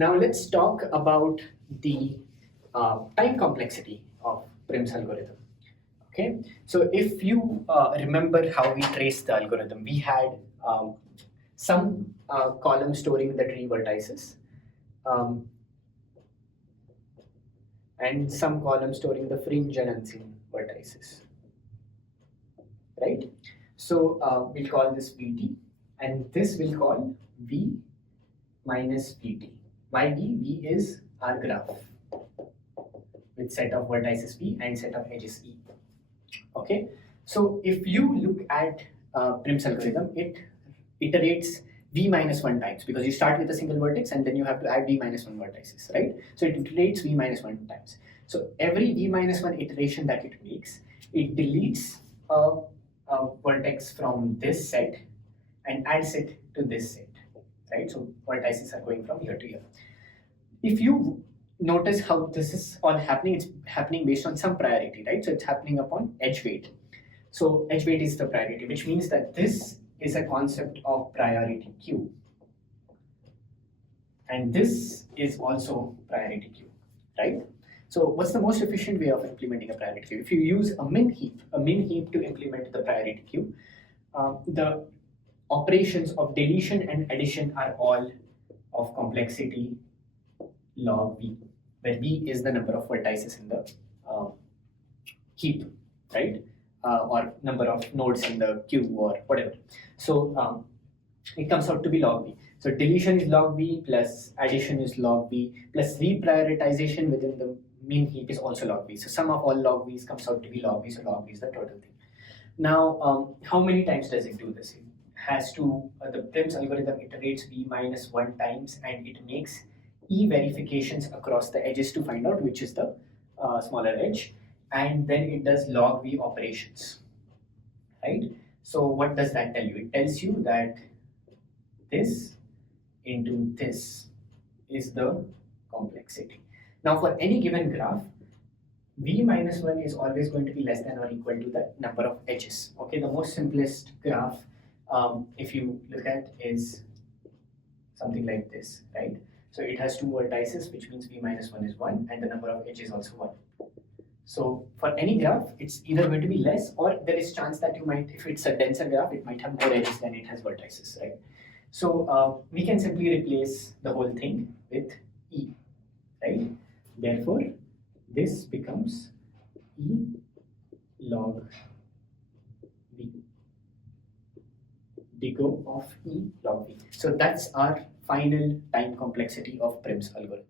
Now let's talk about the time complexity of Prim's algorithm. Okay, so if you remember how we traced the algorithm, we had some column storing the tree vertices um, and some column storing the fringe and unseen vertices, right? So we'll call this Vt, and this we'll call V minus Vt. Why V? V is our graph with set of vertices V and set of edges E. Okay, so if you look at Prim's algorithm, it iterates V minus 1 times because you start with a single vertex and then you have to add V minus 1 vertices, right? So it iterates V minus 1 times. So every V minus 1 iteration that it makes, it deletes a vertex from this set and adds it to this set, right? So vertices are going from here to here. If you notice how this is all happening, it's happening based on some priority, right? So it's happening upon edge weight. So edge weight is the priority, which means that this is a concept of priority queue. And this is also priority queue, right? So what's the most efficient way of implementing a priority queue? If you use a min heap to implement the priority queue, the operations of deletion and addition are all of complexity log V, where V is the number of vertices in the heap, right? Or number of nodes in the queue or whatever. So it comes out to be log V. So deletion is log V plus addition is log V plus reprioritization within the min heap is also log V. So sum of all log V's comes out to be log V. So log V is the total thing. Now, how many times does it do this? It has to, the Prim's algorithm iterates V minus 1 times and it makes E verifications across the edges to find out which is the smaller edge, and then it does log V operations, right? So what does that tell you? It tells you that this into this is the complexity. Now for any given graph, V minus 1 is always going to be less than or equal to the number of edges. Okay, the most simplest graph, if you look at, is something like this, right? So it has 2 vertices, which means V minus 1 is 1, and the number of edges also 1. So for any graph, it's either going to be less, or there is chance that you might, if it's a denser graph, it might have more edges than it has vertices, right? So we can simply replace the whole thing with E, right? Therefore, this becomes E log V, dego of E log V. So that's our final time complexity of Prim's algorithm.